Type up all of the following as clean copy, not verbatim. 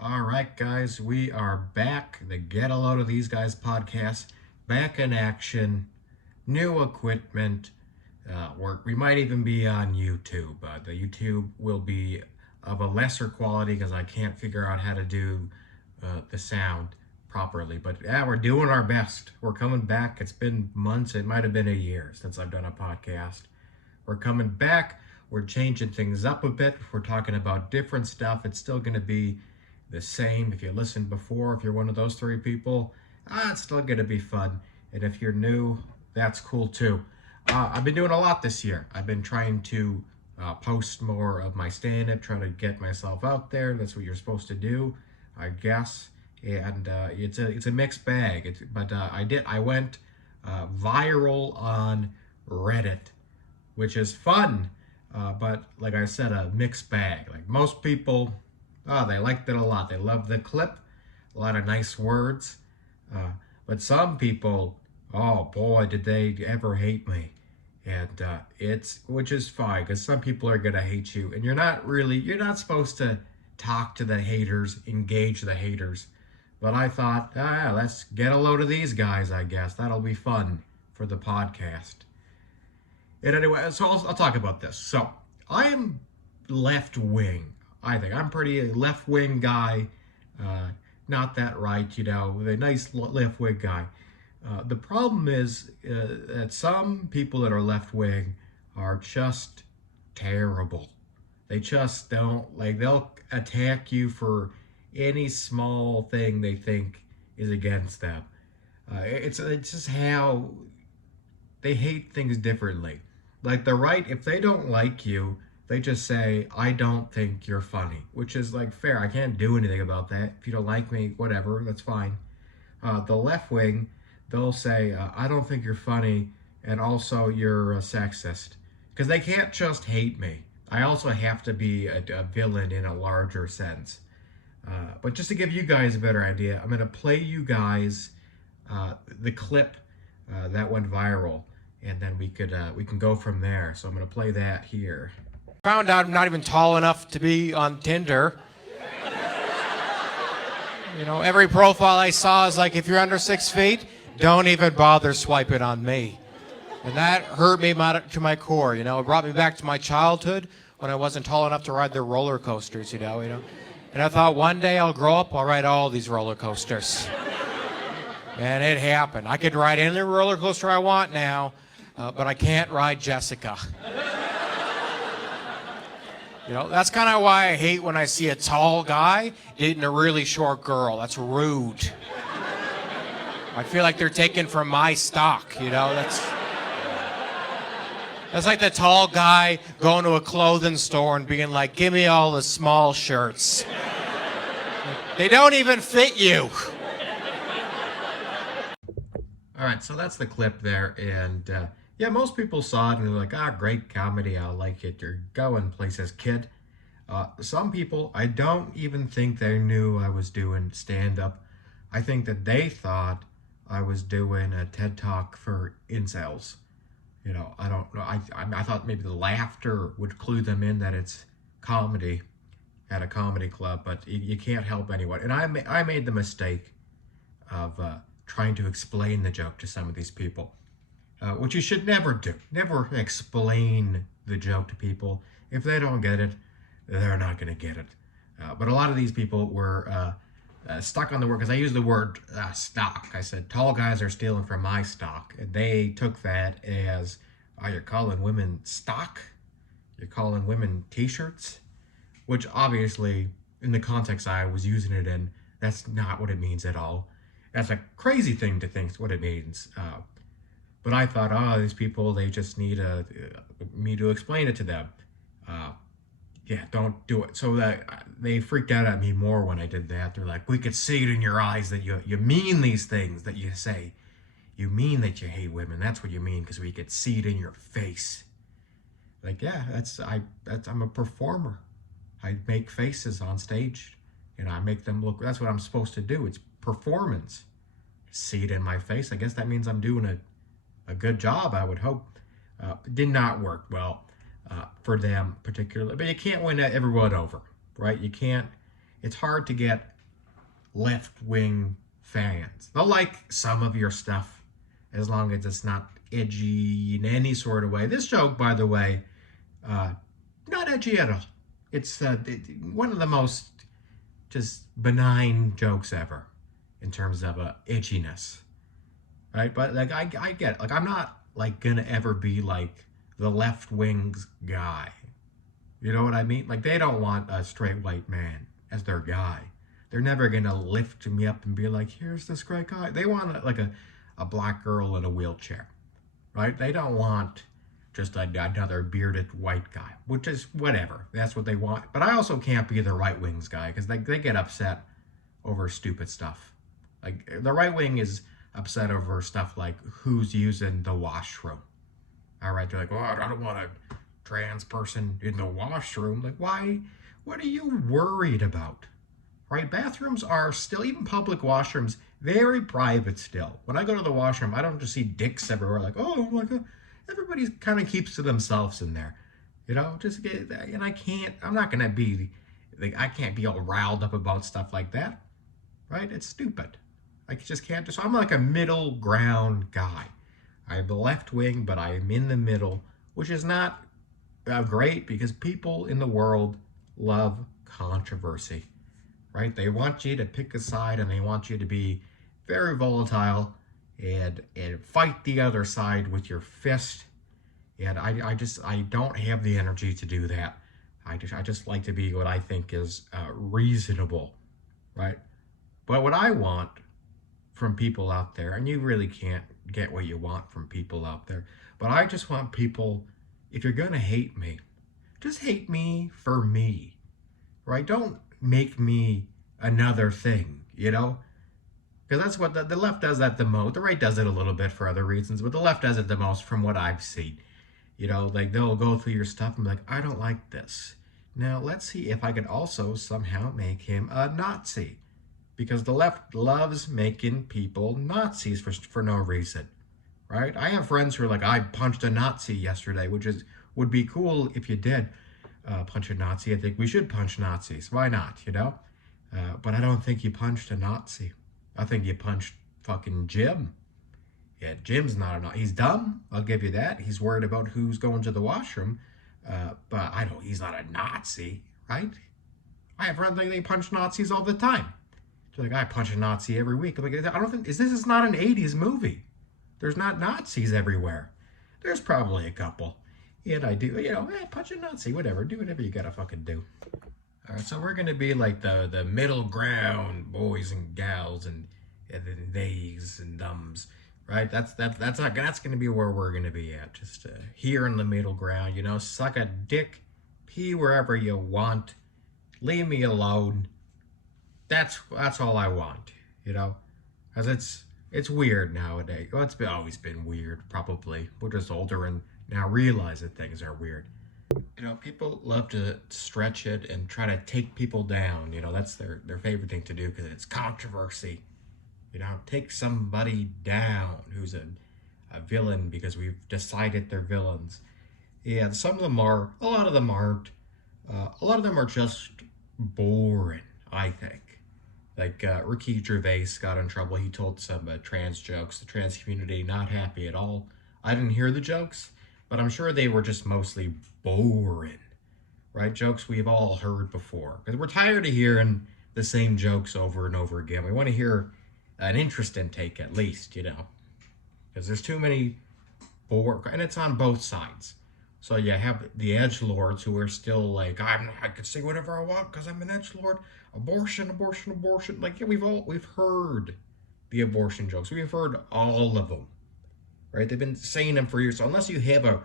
All right, guys, we are back. The Get a Load of These Guys podcast, back in action, new equipment. We might even be on YouTube. The YouTube will be of a lesser quality because I can't figure out how to do the sound properly. But yeah, we're doing our best. We're coming back. It's been months. It might have been a year since I've done a podcast. We're coming back. We're changing things up a bit. We're talking about different stuff. It's still going to be the same. If you listened before, if you're one of those three people, it's still going to be fun. And if you're new, that's cool too. I've been doing a lot this year. I've been trying to post more of my stand-up, trying to get myself out there. That's what you're supposed to do, I guess. And it's a mixed bag. I went viral on Reddit, which is fun. But like I said, a mixed bag. Like most people, they liked it a lot. They loved the clip, a lot of nice words. But some people, oh boy, did they ever hate me. And which is fine, because some people are gonna hate you, and you're not supposed to talk to the haters, engage the haters. But I thought, let's get a load of these guys. I guess that'll be fun for the podcast. And anyway, so I'll talk about this. So I am left wing. I think I'm pretty left wing guy. Not that right, a nice left wing guy. The problem is that some people that are left wing are just terrible. They just don't they'll attack you for any small thing they think is against them. It's just how they hate things differently. Like the right, if they don't like you, they just say, I don't think you're funny, which is like fair. I can't do anything about that. If you don't like me, whatever, that's fine. The left wing, they'll say, I don't think you're funny, and also you're a sexist. Because they can't just hate me. I also have to be a villain in a larger sense. But just to give you guys a better idea, I'm going to play you guys the clip that went viral, and then we can go from there. So I'm going to play that here. Found out I'm not even tall enough to be on Tinder. Every profile I saw is like, if you're under 6 feet, don't even bother swiping on me. And that hurt me to my core, It brought me back to my childhood when I wasn't tall enough to ride the roller coasters, And I thought one day I'll grow up, I'll ride all these roller coasters. And it happened. I can ride any roller coaster I want now, but I can't ride Jessica. That's kind of why I hate when I see a tall guy dating a really short girl. That's rude. I feel like they're taken from my stock, That's like the tall guy going to a clothing store and being like, give me all the small shirts. They don't even fit you. All right, so that's the clip there, and most people saw it and they're like, great comedy, I like it, you're going places, kid. Some people, I don't even think they knew I was doing stand-up. I think that they thought I was doing a TED Talk for incels. I don't know, I thought maybe the laughter would clue them in that it's comedy at a comedy club, but you can't help anyone. And I made the mistake of trying to explain the joke to some of these people, which you should never do. Never explain the joke to people. If they don't get it, they're not going to get it. But a lot of these people were stuck on the word, because I used the word stock. I said, tall guys are stealing from my stock. And they took that as, you're calling women stock? You're calling women t-shirts? Which obviously, in the context I was using it in, that's not what it means at all. That's a crazy thing to think what it means. But I thought, these people, they just need me to explain it to them. Don't do it. So that they freaked out at me more when I did that. They're like, we could see it in your eyes that you mean these things that you say. You mean that you hate women. That's what you mean, because we could see it in your face. Like, I'm a performer. I make faces on stage, and I make them look. That's what I'm supposed to do. It's performance. See it in my face. I guess that means I'm doing a good job, I would hope. Did not work well for them particularly. But you can't win everyone over, right? You can't it's hard to get left-wing fans. They'll like some of your stuff as long as it's not edgy in any sort of way. This joke, by the way, not edgy at all. It's one of the most just benign jokes ever in terms of edginess, right? But like I get it. Like I'm not like gonna ever be like the left wing's guy. You know what I mean? Like they don't want a straight white man as their guy. They're never gonna lift me up and be like, here's this great guy. They want like a black girl in a wheelchair, right? They don't want just another bearded white guy, which is whatever. That's what they want. But I also can't be the right wing's guy because they get upset over stupid stuff. Like the right wing is upset over stuff like who's using the washroom. All right, they're like, oh, I don't want a trans person in the washroom. Like, why? What are you worried about? Right? Bathrooms are still, even public washrooms, very private still. When I go to the washroom, I don't just see dicks everywhere. Like, oh my God, everybody kind of keeps to themselves in there. You know, just get, and I'm not gonna be, like, I can't be all riled up about stuff like that. Right? It's stupid. I just can't. So I'm like a middle ground guy. I'm the left wing, but I am in the middle, which is not great because people in the world love controversy, right? They want you to pick a side and they want you to be very volatile and fight the other side with your fist. And I don't have the energy to do that. I just like to be what I think is reasonable, right? But what I want from people out there, and you really can't get what you want from people out there, but I just want people, if you're gonna hate me, just hate me for me, right? Don't make me another thing, you know? Because that's what the left does that the most. The right does it a little bit for other reasons, but the left does it the most from what I've seen. You know, like they'll go through your stuff and be like, I don't like this. Now let's see if I could also somehow make him a Nazi. Because the left loves making people Nazis for no reason, right? I have friends who are like, I punched a Nazi yesterday, which would be cool if you did punch a Nazi. I think we should punch Nazis. Why not, you know? But I don't think you punched a Nazi. I think you punched fucking Jim. Yeah, Jim's not a Nazi. He's dumb, I'll give you that. He's worried about who's going to the washroom. But he's not a Nazi, right? I have friends like they punch Nazis all the time. Like, I punch a Nazi every week. I'm like, I don't think, this is not an 80s movie. There's not Nazis everywhere. There's probably a couple. And I do, punch a Nazi, whatever. Do whatever you gotta fucking do. All right, so we're gonna be like the middle ground boys and gals and theys and thumbs, right? That's gonna be where we're gonna be at. Just here in the middle ground, suck a dick, pee wherever you want, leave me alone. That's all I want, because it's weird nowadays. Well, always been weird, probably. We're just older and now realize that things are weird. People love to stretch it and try to take people down. That's their favorite thing to do because it's controversy. Take somebody down who's a villain because we've decided they're villains. Yeah, some of them are. A lot of them aren't. A lot of them are just boring, I think. Like Ricky Gervais got in trouble. He told some trans jokes. The trans community not happy at all. I didn't hear the jokes, but I'm sure they were just mostly boring, right? Jokes we've all heard before. Because we're tired of hearing the same jokes over and over again. We want to hear an interesting take at least, because there's too many and it's on both sides. So you have the edgelords who are still like, I can say whatever I want because I'm an edgelord. Abortion. Like, yeah, we've heard the abortion jokes. We've heard all of them, right? They've been saying them for years. So unless you have a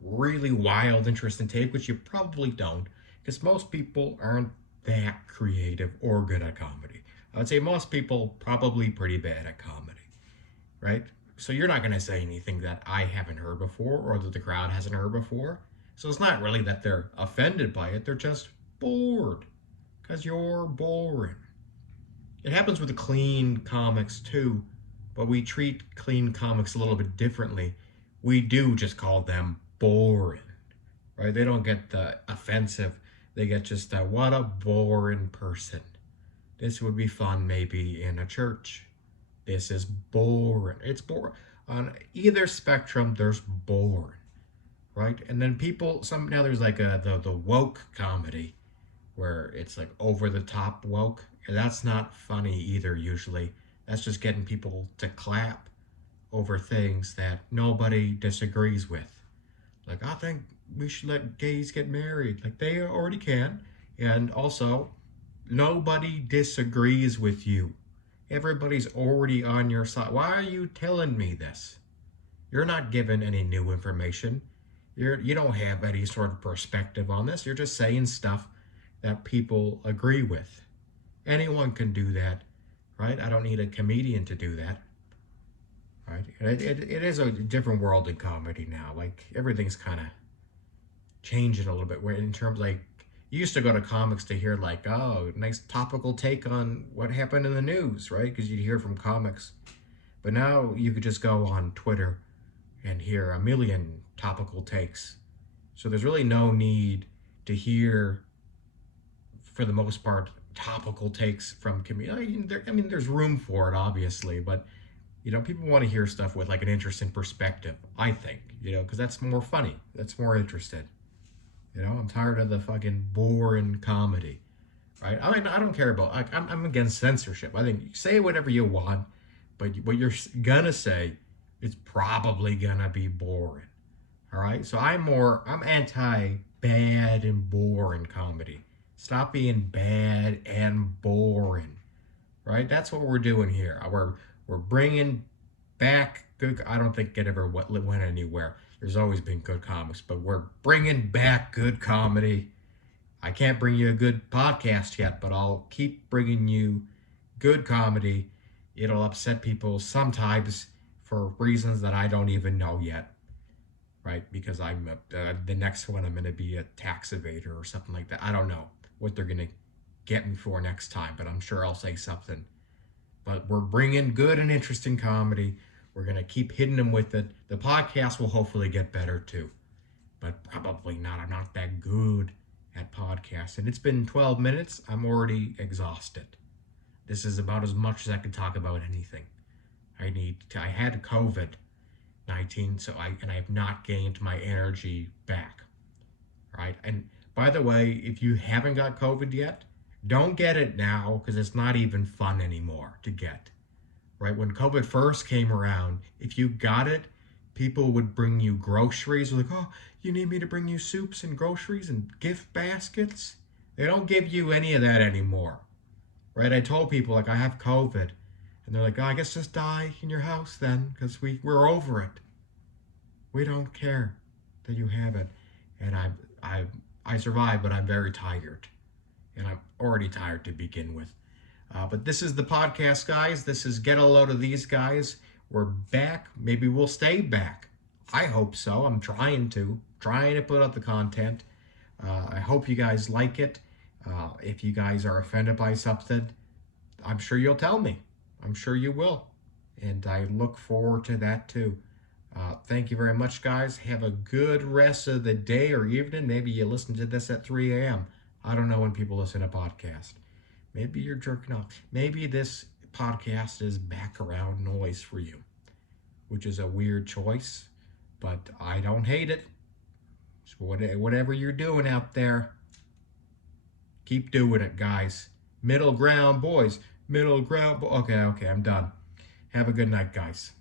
really wild, interesting take, which you probably don't, because most people aren't that creative or good at comedy. I would say most people probably pretty bad at comedy, right? So you're not going to say anything that I haven't heard before or that the crowd hasn't heard before. So it's not really that they're offended by it. They're just bored because you're boring. It happens with the clean comics too, but we treat clean comics a little bit differently. We do just call them boring, right? They don't get the offensive. they get just a, what a boring person. This would be fun maybe in a church. This is boring. It's boring. On either spectrum, there's boring, right? And then people, now there's like the woke comedy where it's like over the top woke. And that's not funny either usually. That's just getting people to clap over things that nobody disagrees with. Like, I think we should let gays get married. Like, they already can. And also, nobody disagrees with you. Everybody's already on your side. Why are you telling me this? You're not given any new information. You don't have any sort of perspective on this. You're just saying stuff that people agree with. Anyone can do that, right? I don't need a comedian to do that, right? It is a different world in comedy now. Like, everything's kind of changing a little bit. Where in terms, like, you used to go to comics to hear, like, oh, nice topical take on what happened in the news, right? Because you'd hear from comics. But now you could just go on Twitter and hear a million topical takes. So there's really no need to hear, for the most part, topical takes from comedians. I mean, there's room for it, obviously, but, people want to hear stuff with, like, an interesting perspective, I think, because that's more funny. That's more interesting. I'm tired of the fucking boring comedy, right? I mean, I don't care about, like, I'm against censorship. I think you say whatever you want, but what you're gonna say is probably gonna be boring, all right? So I'm anti bad and boring comedy. Stop being bad and boring, right? That's what we're doing here. We're bringing back good. I don't think it ever went anywhere. There's always been good comics, but we're bringing back good comedy. I can't bring you a good podcast yet, but I'll keep bringing you good comedy. It'll upset people sometimes for reasons that I don't even know yet, right? Because I'm the next one, I'm going to be a tax evader or something like that. I don't know what they're going to get me for next time, but I'm sure I'll say something. But we're bringing good and interesting comedy. We're going to keep hitting them with it. The podcast will hopefully get better too, but probably not. I'm not that good at podcasts. And it's been 12 minutes. I'm already exhausted. This is about as much as I can talk about anything. I had COVID-19, so I have not gained my energy back. Right? And by the way, if you haven't got COVID yet, don't get it now, because it's not even fun anymore to get. Right? When COVID first came around, if you got it, people would bring you groceries. Like, oh, you need me to bring you soups and groceries and gift baskets? They don't give you any of that anymore. Right? I told people, like, I have COVID. And they're like, oh, I guess just die in your house then, because we're over it. We don't care that you have it. And I survived, but I'm very tired. And I'm already tired to begin with. But this is the podcast, guys. This is Get a Load of These Guys. We're back. Maybe we'll stay back. I hope so. I'm trying to put out the content. I hope you guys like it. If you guys are offended by something, I'm sure you'll tell me. I'm sure you will. And I look forward to that too. Thank you very much, guys. Have a good rest of the day or evening. Maybe you listen to this at 3 a.m. I don't know when people listen to podcasts. Maybe you're jerking off. Maybe this podcast is background noise for you, which is a weird choice, but I don't hate it. So whatever you're doing out there, keep doing it, guys. Middle ground, boys. Middle ground. Okay, I'm done. Have a good night, guys.